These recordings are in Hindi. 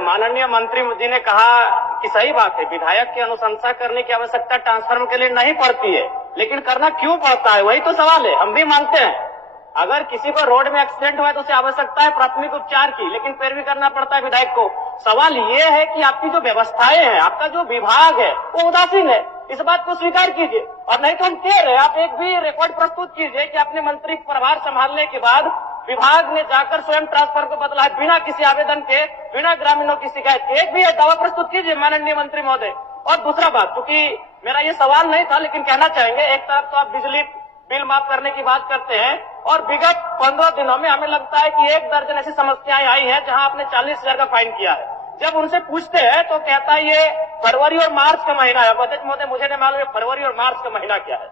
माननीय मंत्री जी ने कहा कि सही बात है, विधायक की अनुशंसा करने की आवश्यकता ट्रांसफर के लिए नहीं पड़ती है, लेकिन करना क्यों पड़ता है, वही तो सवाल है। हम भी मानते हैं अगर किसी को रोड में एक्सीडेंट हुआ है तो उसे आवश्यकता है प्राथमिक उपचार की, लेकिन फिर भी करना पड़ता है विधायक को। सवाल ये है कि आपकी जो व्यवस्थाएं हैं, आपका जो विभाग है वो उदासीन है, इस बात को स्वीकार कीजिए। और नहीं तो हम कह रहे हैं, आप एक भी रिकॉर्ड प्रस्तुत कीजिए कि अपने मंत्री प्रभार संभालने के बाद विभाग ने जाकर स्वयं ट्रांसफर को बदला है बिना किसी आवेदन के, बिना ग्रामीणों की शिकायत के। एक भी दावा प्रस्तुत कीजिए माननीय मंत्री महोदय। और दूसरा बात, क्योंकि मेरा ये सवाल नहीं था लेकिन कहना चाहेंगे, एक तरफ तो आप बिजली बिल माफ करने की बात करते हैं और विगत 15 दिनों में हमें लगता है कि 1 दर्जन ऐसी समस्याएं आई हैं जहां आपने 40,000 का फाइन किया है। जब उनसे पूछते हैं तो कहता है ये फरवरी और मार्च का महीना है। अध्यक्ष महोदय, मुझे नहीं मालूम फरवरी और मार्च का महीना क्या है,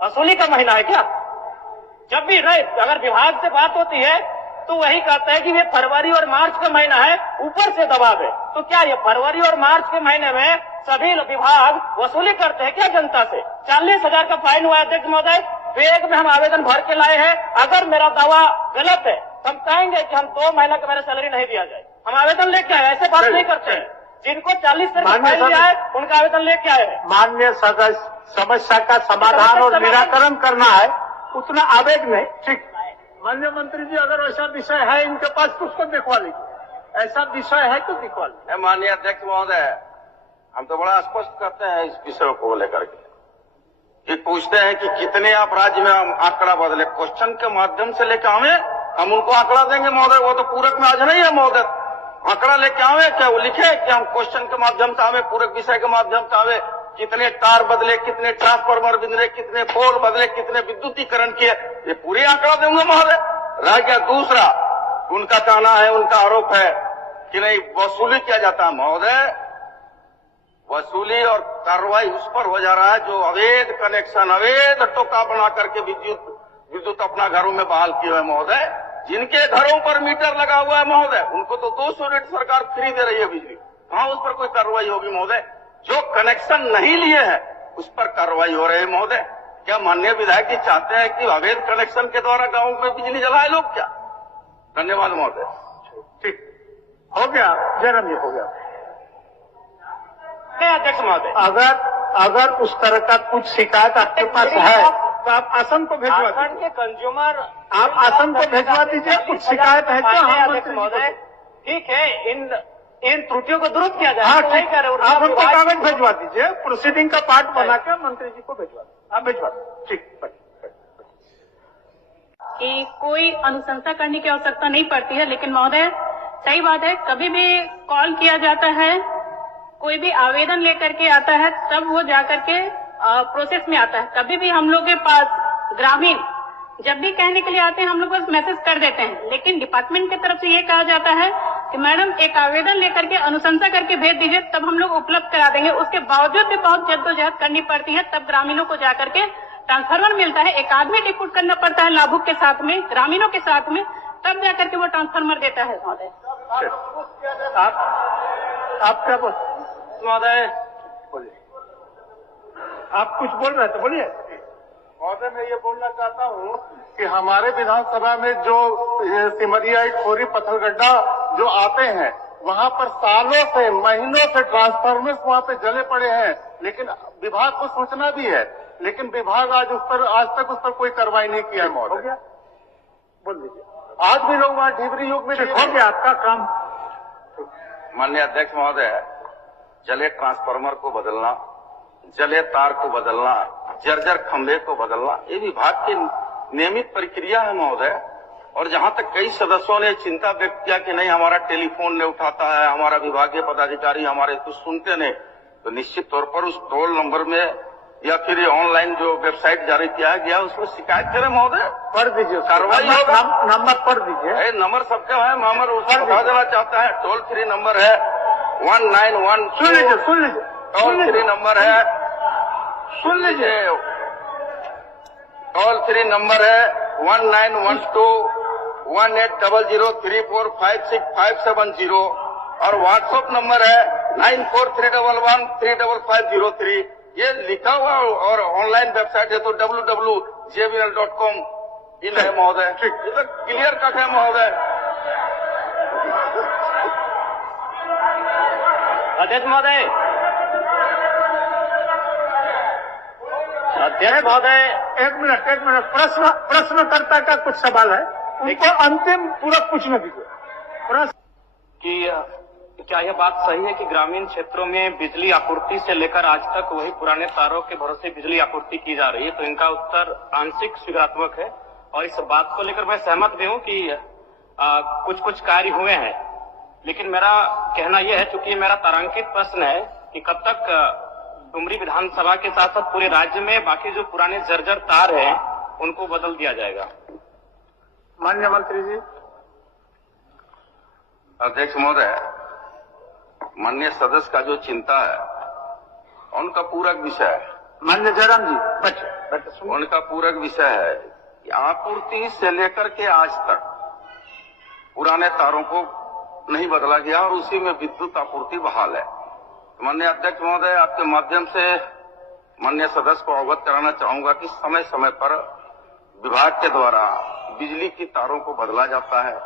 वसूली का महीना है क्या? जब भी नहीं, अगर विभाग से बात होती है तो वही कहता है कि ये फरवरी और मार्च का महीना है, ऊपर से दबाव है। तो क्या ये फरवरी और मार्च के महीने में सभी विभाग वसूली करते हैं क्या जनता से? 40,000 का फाइन हुआ अध्यक्ष महोदय, बैग में हम आवेदन भर के लाए हैं। अगर मेरा दावा गलत है तो हम कहेंगे कि हम 2 महीना का मेरा सैलरी नहीं दिया जाए। हम आवेदन लेके आए, ऐसे बात नहीं करते हैं। जिनको 40,000 का फाइन दिया है उनका आवेदन लेके आए हैं। माननीय सदस्य, समस्या का समाधान और निराकरण करना है, उतना आवेग नहीं। ठीक, माननीय मंत्री जी, अगर ऐसा विषय है इनके पास तो उसको दिखवा लीजिए। ऐसा विषय है तो दिखवा लीजिए। माननीय अध्यक्ष महोदय, हम तो बड़ा स्पष्ट करते हैं इस विषय को लेकर के कि पूछते हैं कि कितने आप राज्य में हम आंकड़ा बदले, क्वेश्चन के माध्यम से लेकर आवे, हम उनको आंकड़ा देंगे महोदय। वो तो पूरक में आज नहीं है महोदय, आंकड़ा लेके आवे क्या वो लिखे कि हम क्वेश्चन के माध्यम से आवे, पूरक विषय के माध्यम से आवे, कितने तार बदले, कितने ट्रांसफार्मर बदले, कितने पोल बदले, कितने विद्युतीकरण किए, ये पूरे आंकड़ा देंगे महोदय। रह गया दूसरा, उनका कहना है, उनका आरोप है कि नहीं वसूली किया जाता है महोदय। वसूली और कार्रवाई उस पर हो जा रहा है जो अवैध कनेक्शन, अवैध टोका बना करके विद्युत अपना घरों में बहाल किए हुए महोदय। जिनके घरों पर मीटर लगा हुआ है महोदय, उनको तो 200 यूनिट सरकार फ्री दे रही है बिजली, कहां उस पर कोई कार्रवाई होगी महोदय? जो कनेक्शन नहीं लिए हैं उस पर कार्रवाई हो रही है महोदय। क्या माननीय विधायक जी चाहते हैं कि अवैध कनेक्शन के द्वारा गांवों में बिजली जलाए लोग क्या? धन्यवाद महोदय। ठीक, हो गया जयराम जी, हो गया। अध्यक्ष महोदय, अगर उस तरह का कुछ शिकायत आपके पास है तो आप आसन को भिजवा आसन दीजिए। के कंज्यूमर, आप आसन को भिजवा दीजिए। कुछ शिकायत है क्या? अध्यक्ष महोदय, ठीक है, इन त्रुटियों को दुरुस्त किया जाए। हाँ, नहीं कह रहे, आप हमको कागज भिजवा दीजिए, प्रोसीडिंग का पार्ट बना के मंत्री जी को भिजवा दीजिए। आप भिजवा दीजिए। ठीक, कि कोई अनुशंसा करने की आवश्यकता नहीं पड़ती है, लेकिन महोदय सही बात है, कभी भी कॉल किया जाता है, कोई भी आवेदन लेकर के आता है तब वो जाकर के प्रोसेस में आता है। कभी भी हम लोग के पास ग्रामीण जब भी कहने के लिए आते हैं हम लोग बस मैसेज कर देते हैं, लेकिन डिपार्टमेंट की तरफ से ये कहा जाता है कि मैडम एक आवेदन लेकर के अनुशंसा करके भेज दीजिए, तब हम लोग उपलब्ध करा देंगे। उसके बावजूद भी बहुत जद्दोजहद करनी पड़ती है, तब ग्रामीणों को जाकर के ट्रांसफार्मर मिलता है। एक आदमी डिप्यूट करना पड़ता है लाभुक के साथ में, ग्रामीणों के साथ में, तब जाकर के वो ट्रांसफार्मर देता है महोदय। आप क्या बोल महोदय, बोलिए, आप कुछ बोल रहे थे, बोलिए। महोदय, मैं ये बोलना चाहता हूँ कि हमारे विधानसभा में जो सिमरिया, खोरी, पत्थरगड्ढा जो आते हैं, वहाँ पर सालों से, महीनों से ट्रांसफार्मर्स वहाँ पे जले पड़े हैं, लेकिन विभाग को सूचना भी है, लेकिन विभाग आज तक उस पर कोई कार्रवाई नहीं किया है महोदय। हो गया, बोल दीजिए। आज भी लोग वहाँ ढिबरी युग में हो गया आपका काम। माननीय अध्यक्ष महोदय, जले ट्रांसफार्मर को बदलना, जले तार को बदलना, जर्जर खंभे को बदलना, ये विभाग की नियमित प्रक्रिया है महोदय। और जहां तक कई सदस्यों ने चिंता व्यक्त किया कि नहीं हमारा टेलीफोन नहीं उठाता है, हमारा विभागीय पदाधिकारी हमारे कुछ सुनते नहीं, तो निश्चित तौर पर उस टोल नंबर में या फिर ऑनलाइन जो वेबसाइट जारी किया गया उसमें शिकायत करें महोदय, पढ़ दीजिए, कार्रवाई होगा। नंबर पढ़ दीजिए। नंबर सबका है, नंबर उसको बता देना चाहता है। टोल फ्री नंबर है 191। सुन लीजिए। टोल फ्री नंबर है, सुन लीजिए, टोल फ्री नंबर है 1912 180034565570 और व्हाट्सएप नंबर है 9431135503। ये लिखा हुआ और ऑनलाइन वेबसाइट है तो www.jbl.com इन है महोदय। ये तो क्लियर कट है महोदय। अध्यक्ष महोदय, अध्यक्ष महोदय, एक मिनट प्रश्नकर्ता का कुछ सवाल है, उनको अंतिम पूरक पूछने दीजिए। प्रश्न कि क्या यह बात सही है कि ग्रामीण क्षेत्रों में बिजली आपूर्ति से लेकर आज तक वही पुराने तारों के भरोसे बिजली आपूर्ति की जा रही है? तो इनका उत्तर आंशिक स्वीकारात्मक है और इस बात को लेकर मैं सहमत भी हूं कि कुछ कार्य हुए हैं, लेकिन मेरा कहना यह है, चूंकि मेरा तारांकित प्रश्न है कि कब तक डुमरी विधानसभा के साथ साथ पूरे राज्य में बाकी जो पुराने जर्जर तार हैं उनको बदल दिया जाएगा? माननीय मंत्री जी। अध्यक्ष महोदय, माननीय सदस्य का जो चिंता है उनका पूरक विषय है। माननीय जयराम जी बैठे उनका पूरक विषय है कि आपूर्ति से लेकर के आज तक पुराने तारों को नहीं बदला गया और उसी में विद्युत आपूर्ति बहाल है। माननीय अध्यक्ष महोदय, आपके माध्यम से माननीय सदस्य को अवगत कराना चाहूंगा कि समय समय पर विभाग के द्वारा बिजली की तारों को बदला जाता है।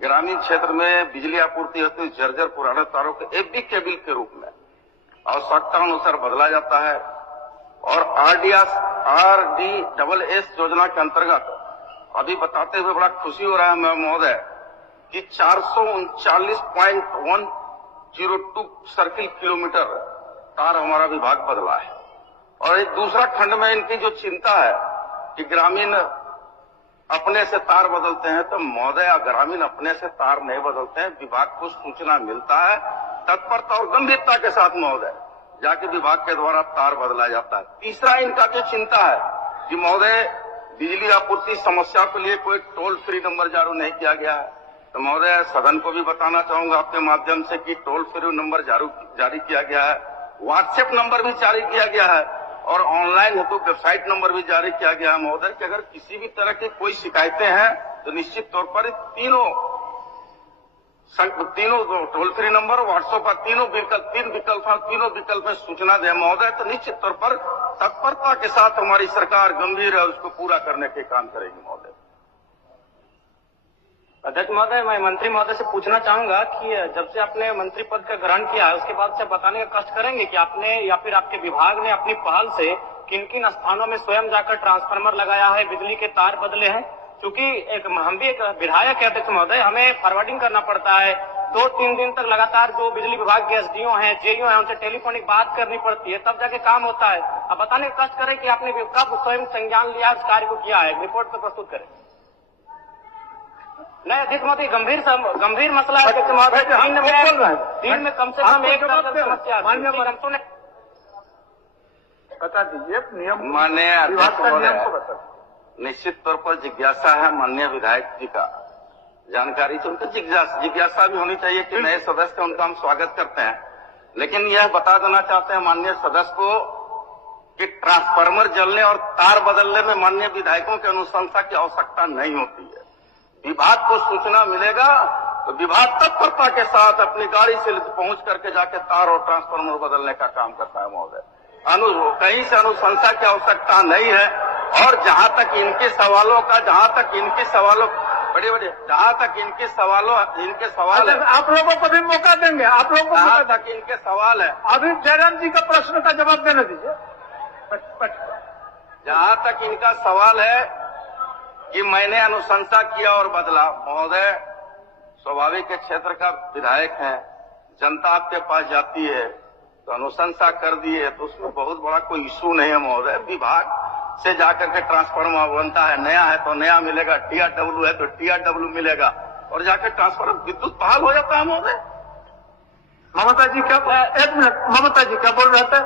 ग्रामीण क्षेत्र में बिजली आपूर्ति होती है, जर्जर पुराने तारों के एफडी केबल के रूप में आवश्यकता अनुसार बदला जाता है। और RDSS योजना के अंतर्गत अभी बताते हुए बड़ा खुशी हो रहा है महोदय कि 439.102 सर्किल किलोमीटर तार हमारा विभाग बदला है। और एक दूसरा खंड में इनकी जो चिंता है कि ग्रामीण अपने से तार बदलते हैं, तो महोदय ग्रामीण अपने से तार नहीं बदलते हैं, विभाग को सूचना मिलता है, तत्परता और गंभीरता के साथ महोदय जाके विभाग के द्वारा तार बदला जाता है। तीसरा इनका जो चिंता है कि महोदय बिजली आपूर्ति समस्या के लिए कोई टोल फ्री नंबर जारी नहीं किया गया है। तो महोदय सदन को भी बताना चाहूंगा आपके माध्यम से कि टोल फ्री नंबर जारी किया गया है, व्हाट्सएप नंबर भी जारी किया गया है और ऑनलाइन हेतु वेबसाइट नंबर भी जारी किया गया है महोदय कि अगर किसी भी तरह की कोई शिकायतें हैं तो निश्चित तौर पर तीनों टोल फ्री नंबर, व्हाट्सएप पर तीन विकल्प में सूचना दें महोदय, तो निश्चित तौर पर तत्परता के साथ हमारी सरकार गंभीर है और उसको पूरा करने के काम करेगी महोदय। अध्यक्ष महोदय, मैं मंत्री महोदय से पूछना चाहूंगा कि जब से आपने मंत्री पद का ग्रहण किया है उसके बाद से बताने का कष्ट करेंगे कि आपने या फिर आपके विभाग ने अपनी पहल से किन किन स्थानों में स्वयं जाकर ट्रांसफार्मर लगाया है, बिजली के तार बदले हैं? क्योंकि हम भी एक विधायक है अध्यक्ष महोदय, हमें फॉरवर्डिंग करना पड़ता है, 2-3 दिन तक लगातार जो बिजली विभाग के एसडीओ हैं, जेईओ हैं, उनसे टेलीफोनिक बात करनी पड़ती है, तब जाके काम होता है। अब बताने का कष्ट करें कि आपने कब स्वयं संज्ञान लिया, इस कार्य को किया है, रिपोर्ट तो प्रस्तुत करें। नहीं अध्यक्ष महोदय, गंभीर मसला है अध्यक्ष महोदय, दिन में कम से कम एक समस्या बता दीजिए नियम। माननीय अध्यक्ष महोदय, निश्चित तौर पर जिज्ञासा है माननीय विधायक जी का, जानकारी तो उनका जिज्ञासा भी होनी चाहिए कि नए सदस्य उनका हम स्वागत करते हैं, लेकिन यह बता देना चाहते हैं माननीय सदस्य को कि ट्रांसफार्मर जलने और तार बदलने में माननीय विधायकों की अनुशंसा की आवश्यकता नहीं होती है। विभाग को सूचना मिलेगा तो विभाग तत्परता के साथ अपनी गाड़ी से पहुंच करके जाके तार और ट्रांसफार्मर बदलने का काम करता है महोदय। कहीं से अनुशंसा की आवश्यकता नहीं है। और जहां तक इनके सवाल है, आप लोगों को भी मौका देंगे, आप लोगों को जहां तक इनके सवाल है, अभी जयराम जी का प्रश्न का जवाब देने दीजिए। जहां तक इनका सवाल है कि मैंने अनुशंसा किया और बदला, महोदय स्वाभाविक क्षेत्र का विधायक है, जनता आपके पास जाती है तो अनुशंसा कर दिए तो उसमें बहुत बड़ा कोई इशू नहीं है महोदय। विभाग से जाकर के ट्रांसफार्मर बनता है, नया है तो नया मिलेगा, TRW है तो TRW मिलेगा और जाकर ट्रांसफार्मर विद्युत बहाल हो जाता है महोदय। ममता जी क्या, एक मिनट, ममता जी क्या बोल रहे थे?